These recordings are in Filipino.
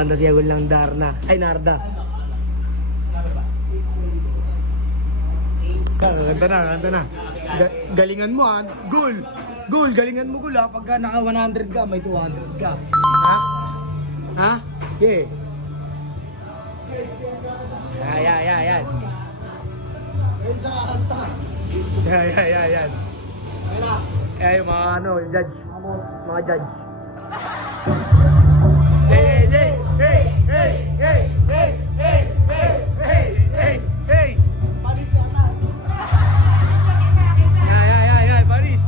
Kakanta si Agol lang Darna. Ay, Narda. Kanta na. Galingan mo ha. Goal! Goal! Galingan mo goal ha. Pagka naka 100 ka, may 200 ka. Ha? Ha? Yeah. Yan. Yan. Yung mga judge. Mga judge. Hey! Paris.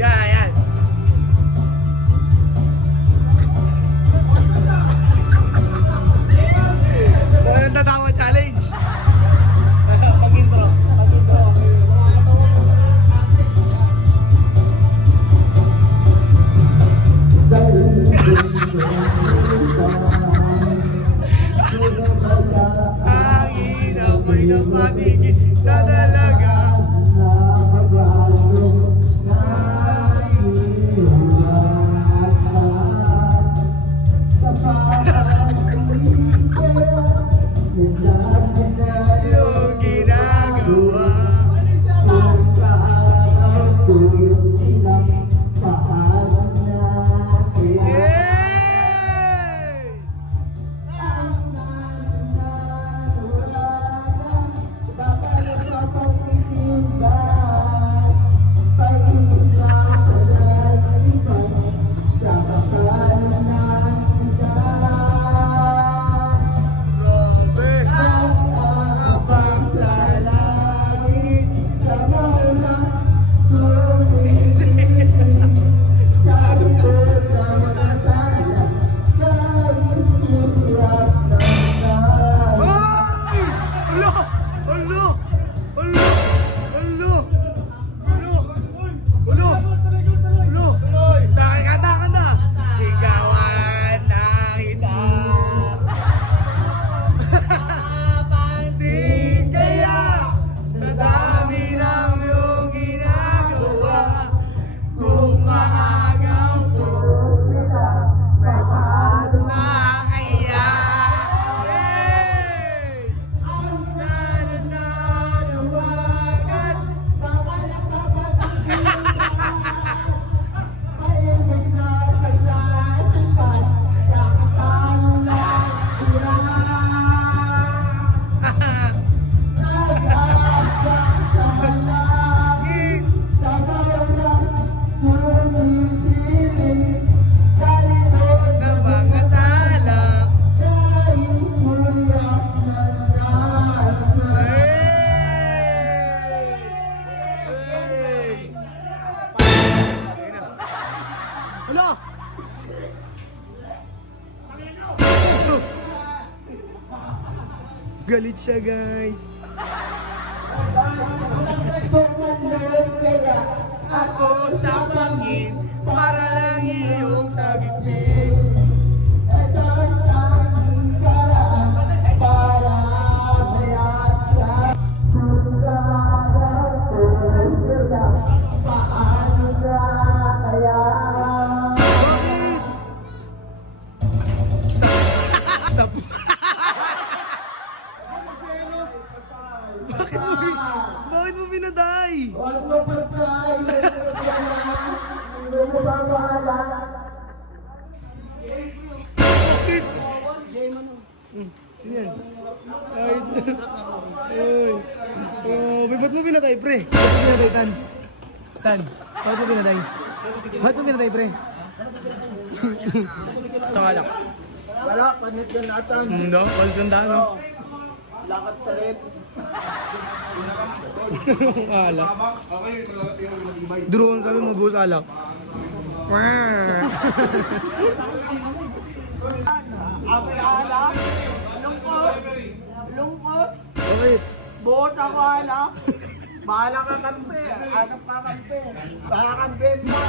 Yan. Walang tatawa challenge. Pag-intro. Ang hirap ay napatigil sa dalaga. Yung ginagawa. Hala! Galit siya, guys. Ako sa pangin para lang iyong sagipin. Stop. Bakit mo binaday? Huwag mo pagkain. Hindi mo ba mahala? Bakit? Sino yan? Ay, ba't mo binaday, pre? Ba't mo binaday, Tan? Tan, ba't mo binaday? Ba't mo binaday, pre? Sakalak. Wala, panit yan natin. No, paligandaan, no? Lakad sa lip. Alak. Drone, sabi mo, bus alak. Amoy alak. Lungkot. Bakit? Buot ako alak. Bahala ka kampe. Hanap ka kampe. Bahala kampe mo.